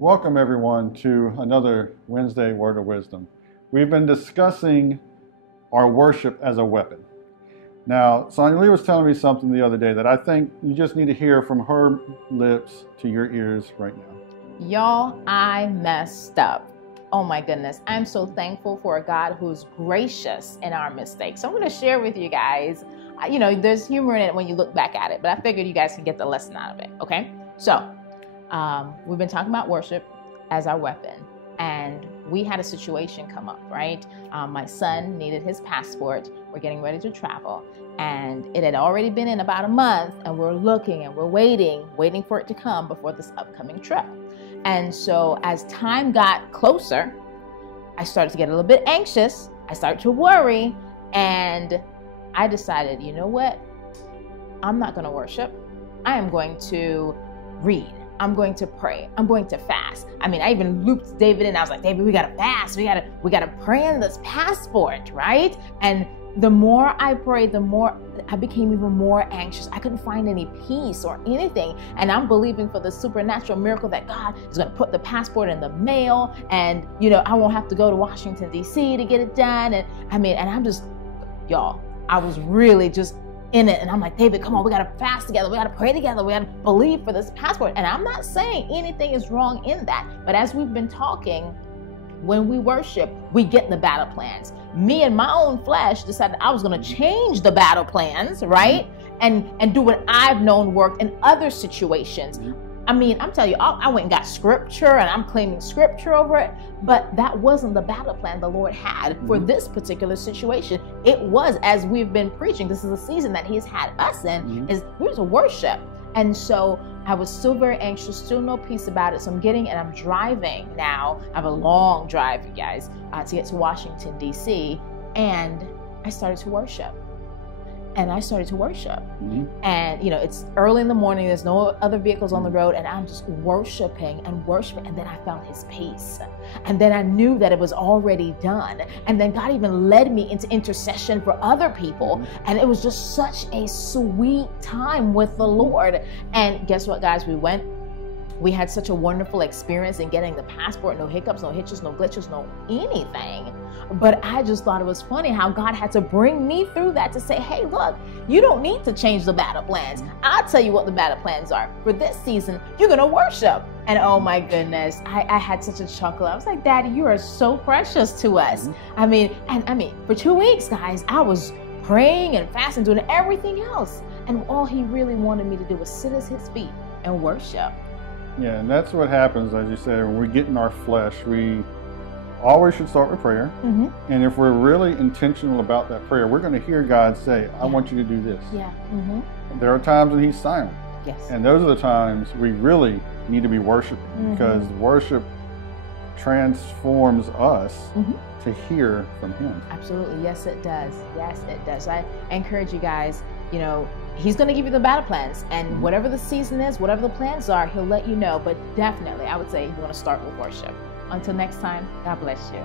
Welcome everyone to another Wednesday Word of Wisdom. We've been discussing our worship as a weapon. Now, Sonia Lee was telling me something the other day that I think you just need to hear from her lips to your ears right now. Y'all, I messed up. Oh my goodness. I'm so thankful for a God who's gracious in our mistakes. So I'm going to share with you guys, there's humor in it when you look back at it, but I figured you guys can get the lesson out of it. Okay. So, we've been talking about worship as our weapon, and we had a situation come up, right? My son needed his passport. We're getting ready to travel, and it had already been in about a month, and we're looking and we're waiting for it to come before this upcoming trip. And so as time got closer, I started to get a little bit anxious. I started to worry, and I decided, you know what? I'm not going to worship. I am going to read. I'm going to pray. I'm going to fast. I mean, I even looped David in. I was like, David, we got to fast. We got to pray in this passport, right? And the more I prayed, the more I became even more anxious. I couldn't find any peace or anything. And I'm believing for the supernatural miracle that God is going to put the passport in the mail, and, I won't have to go to Washington, D.C. to get it done. And I'm just, y'all, I was really just in it. And I'm like, David, come on, we got to fast together. We got to pray together. We got to believe for this passport. And I'm not saying anything is wrong in that. But as we've been talking, when we worship, we get the battle plans. Me and my own flesh decided I was going to change the battle plans, right? And do what I've known worked in other situations. I mean, I'm telling you, I went and got scripture, and I'm claiming scripture over it, but that wasn't the battle plan the Lord had for this particular situation. It was, as we've been preaching, this is a season that He's had us in, is we're to worship. And so I was still very anxious, still no peace about it. So I'm driving now. I have a long drive, you guys, to get to Washington, D.C., and I started to worship. And it's early in the morning. There's no other vehicles on the road. And I'm just worshiping. And then I felt His peace. And then I knew that it was already done. And then God even led me into intercession for other people. And it was just such a sweet time with the Lord. And guess what, guys? We had such a wonderful experience in getting the passport. No hiccups, no hitches, no glitches, no anything. But I just thought it was funny how God had to bring me through that to say, hey, look, you don't need to change the battle plans. I'll tell you what the battle plans are. For this season, you're going to worship. And oh my goodness, I had such a chuckle. I was like, Daddy, you are so precious to us. For 2 weeks, guys, I was praying and fasting, doing everything else. And all He really wanted me to do was sit at His feet and worship. Yeah, and that's what happens, as you said, when we get in our flesh, we always should start with prayer. And if we're really intentional about that prayer, we're going to hear God say, I want you to do this. There are times when He's silent. And those are the times we really need to be worshiping, because worship transforms us to hear from Him. Absolutely. Yes, it does. Yes, it does. I encourage you guys, He's going to give you the battle plans, and whatever the season is, whatever the plans are, He'll let you know. But definitely, I would say you want to start with worship. Until next time, God bless you.